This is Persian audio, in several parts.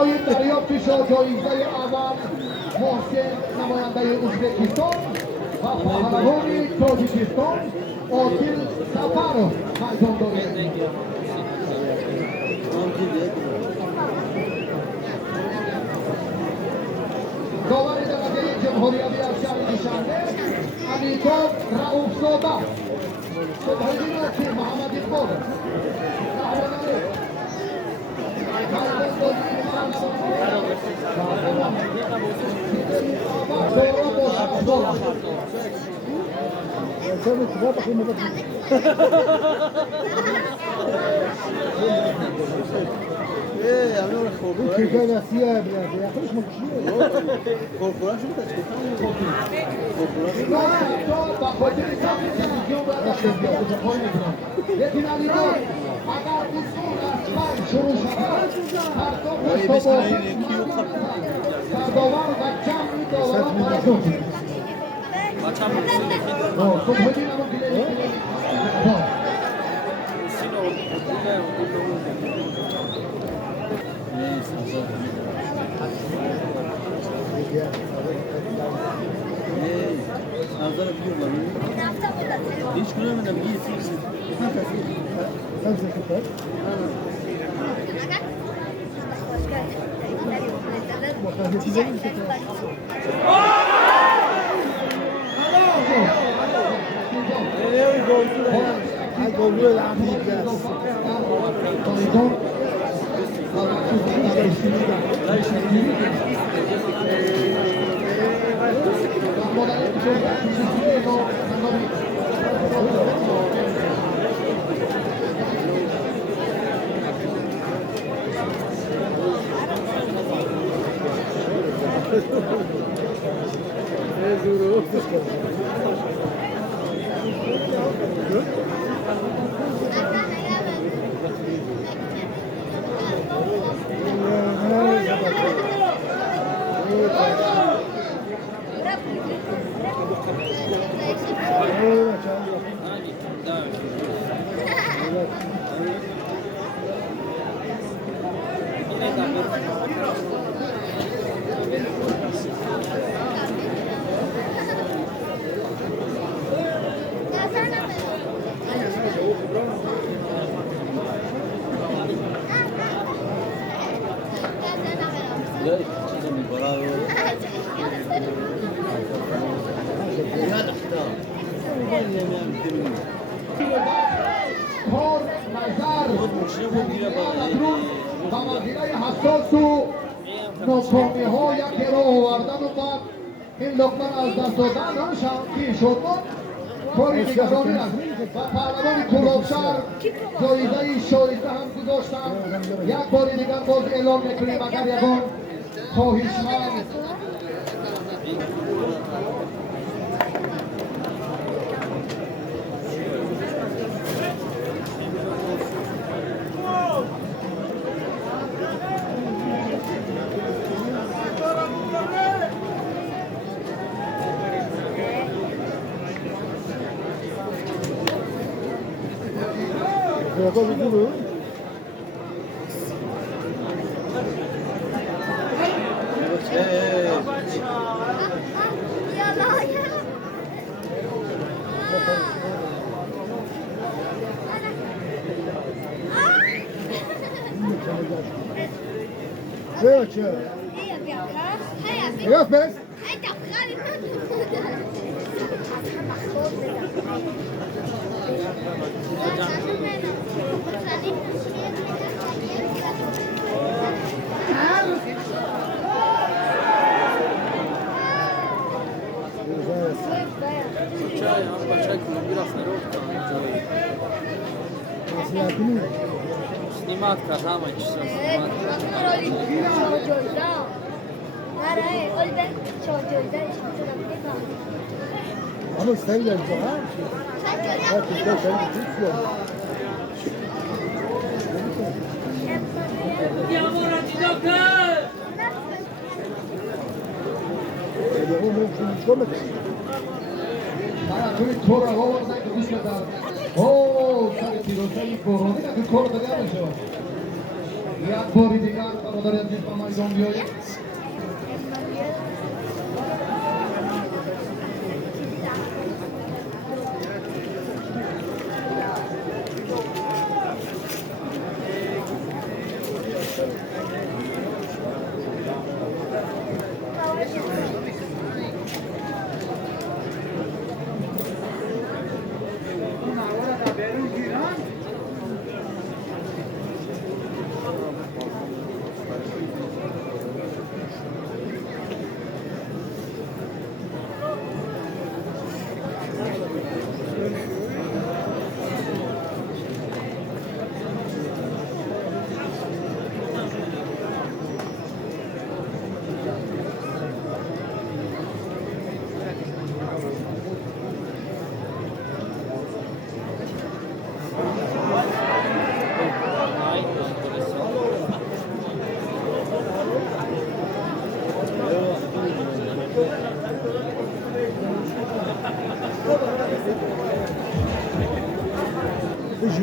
برای دریافت جایزه اول محسن نماینده ازبکستان و پهلوان تاجیکستان عادل سفرov انجام داده. داور درجه جمهوریت از شهر دوشنبه امیرزاد رئوفزاده، سپاهیدین تیم محمد اقبال، allora Che galassia è, ya kılıç mı kuşuyor? korkular şunu da Nazara biliyorlar. Hiç görmedim. İyi siksin. Sen sekreter. Ay golü la amiga. حساس و ناکامی ها یک راه آوردن و بعد این لقمه از دست دادن هم شمکی شد کاری دیگرانی است و پهلوان کلابشهر جایزه شایسته هم گذاشتن. یک بار دیگر باز اعلام میکنیم اگر یکان خواهشمند Yapalım bunu. Evet ya. Evet be. Snimat kazama işte. Ama sen geleceksin ha? Herkes sen gideceksin. توی طور آواز نکن گوش بدن اوه سر تیروزه این بارانی نکن کار داری همه شما یک باری دیگر برادر عزیز به میدان بیایید.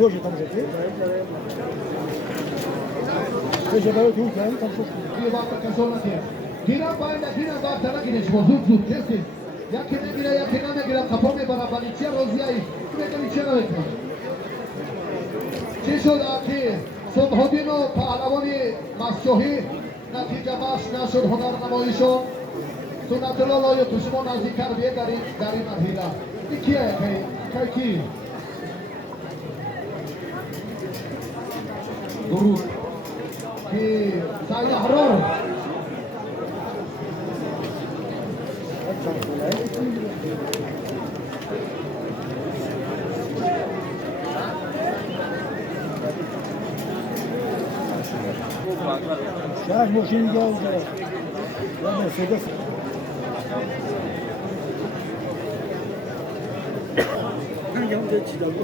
Hoje estamos aqui. Hoje vai o que estamos aqui. یه وقت کسان نکید. گیرم باید گیرم باید نگیرش با زود زود کسی. یکی نگیره یکی نمیگیره کپا میبره ولی چه روزیایی میگنی چه نمیکنه. چی شد که صبحالدین و پهلوان مشجوهی نتیجه بخش نشد هنرنماییشون سنت الله لای توشما نزدیک کردیه در این مرحله. این کیه کی؟ درود که سعید احرار شهر ماشین دیگه اونجا مرسدس اونجا چی دارم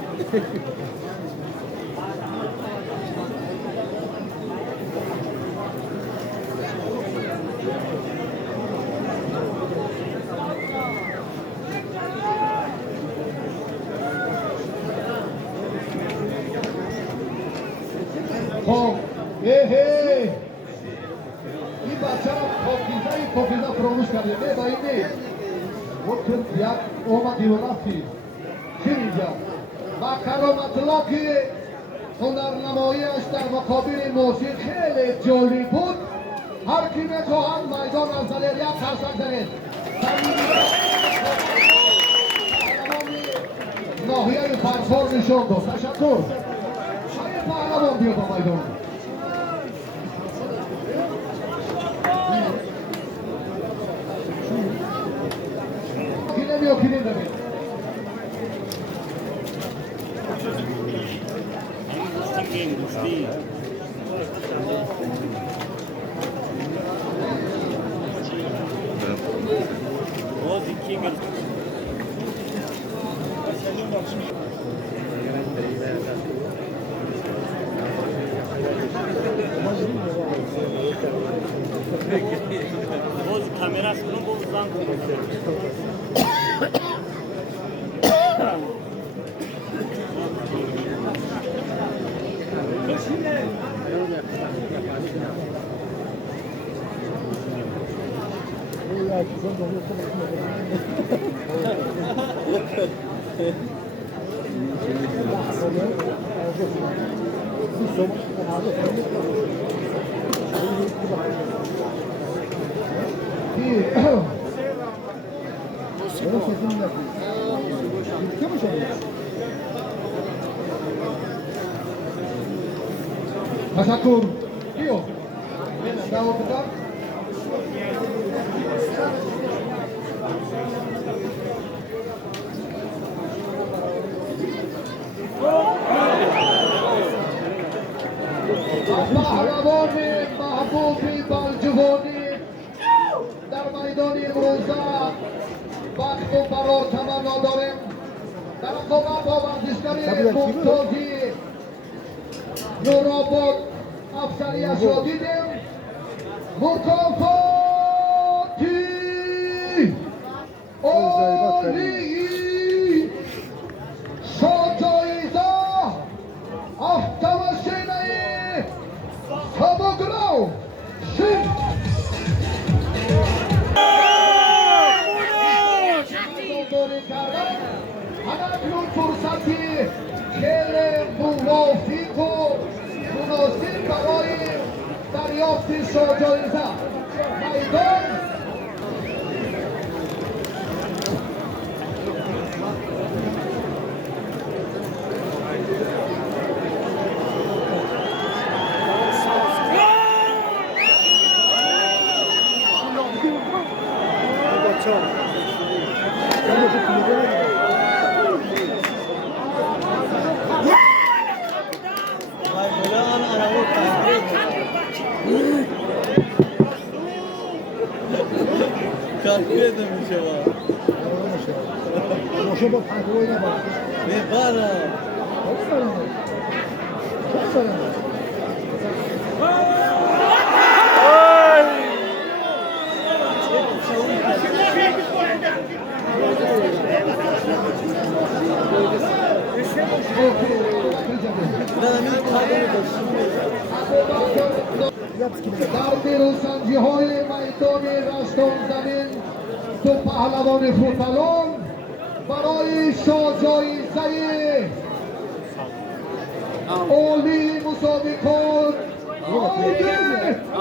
خب این بچه را پاکیزه فراموش کرده نه با این نه وقت یک اومدی و رفتی چی اینجا و کرامت الله که هنرنماییش در مقابل موسیقی خیلی جالب بود هر کی میخواهد میدان از گالریا قرصک زنید ناحیه فرسار نشان داد تشکر پهلوان بیا با میدان کی نمیاد کی نمیاد Boz kamerasını bozdan تشکر بیا دعوا بکن پهلوان محبوبی بالجوانی در میدان امروزه وقت و قرار تمنا داریم در رقابت با ورزشکاری ممتازی نورآباد افسریش را دیدیم مکافاتی عالی شجایزه افتمشینه رفتی شاجایزه میدان Kalkıyor demiş ama. Proszę bo padło na bok. Ne bana. Çok sarılır. Çok sarılır. در دلسنجی‌های میدان رشتان زمین دو پهلوان فوتبال برای جایزه عالی مسابقات رقابت می‌کنند.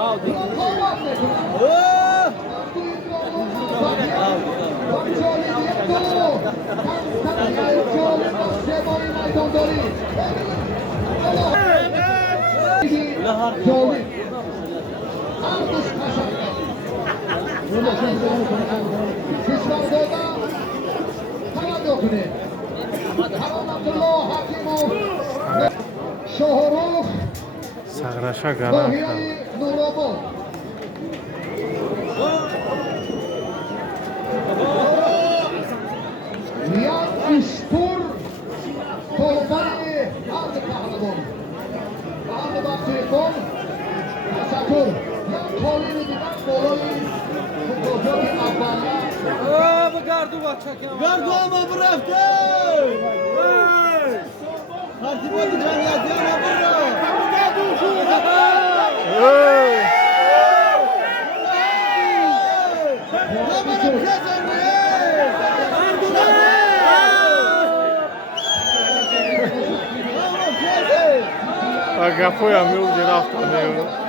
شاهرخ Sagrasha Gala. ناحیه نورآباد یک اشتر توفر هر دو پهلوان و هر دو بخش کن تشکر یک کالی رو دیدن بالای مکافات اولیه Gardu ama bıraktı. Partibat cemiyeti ama bırak. Agafoi a meu de nafta meu.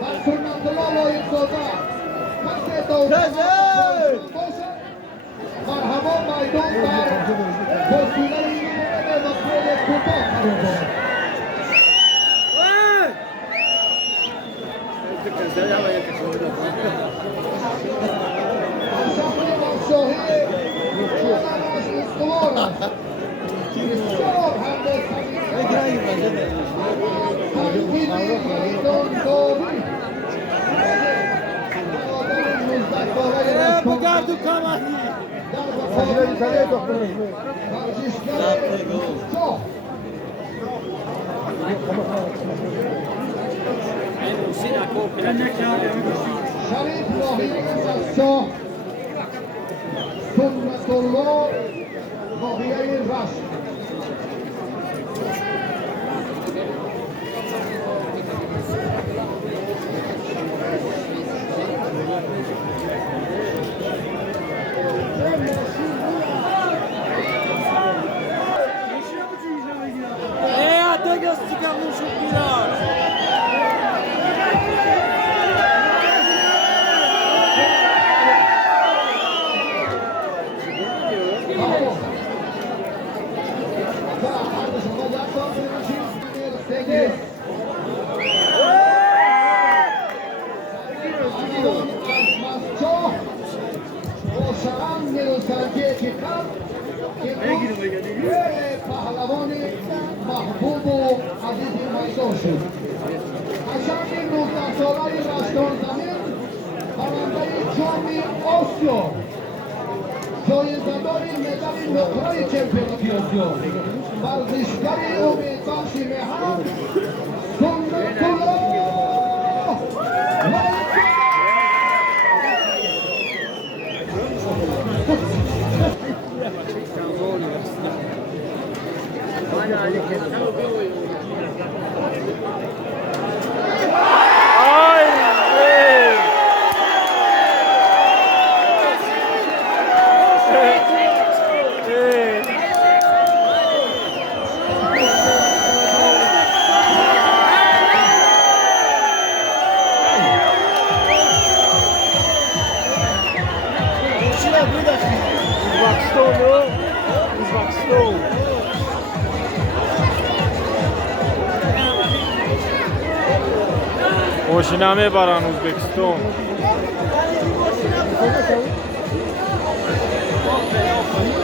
و سنت الله لایق سازه کسی دولت باشه مرحبا میدان بر وسیله و پول کوتاه قرار دارد شهر بادشاهی از استوار است بسیار تنظیم میدان داوی Gardu kamani. شریف ناحیه شاه سنت الله ناحیه رشت Até que esse cara não chupirá. پهلوان محبوب و عزیز میدان شد حشم 19 ساله رشتان زمین برنده جام آسیا جایزه‌دار مدال نقره چمپیونات آسیا ورزشگر امیدبخش مهر سنت الله ماشینا میبرن ازبکستان.